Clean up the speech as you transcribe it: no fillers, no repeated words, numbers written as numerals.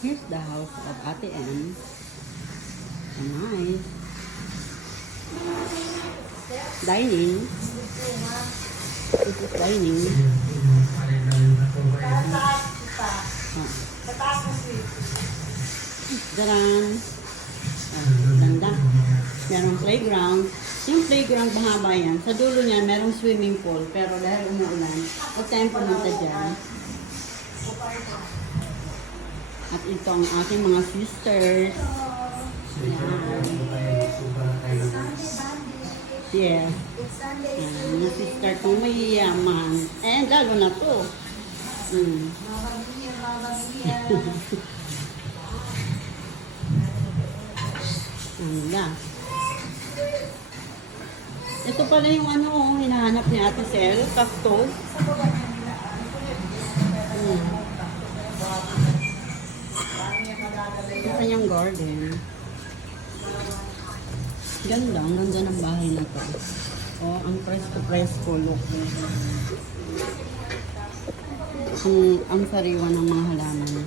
Here's the house of Ate M. Nice. Dining. This is dining. Daran. Ganda. Merong playground. Yung playground mahaba yan. Sa dulo niya, merong swimming pool. Pero dahil umuulan, huwag tayong pumunta dyan. At ito ang aking mga sisters. Yan. Yes. Yan. Mga sister kong mayayaman. Eh, lalo na to. Ganda. Ito pala yung hinahanap ni Ate Sel, cactus. Yung kanyang garden. Ganda, ang ganda ng bahay na to. Oh, ang presko-presko look. Ang sariwa ng mga halaman.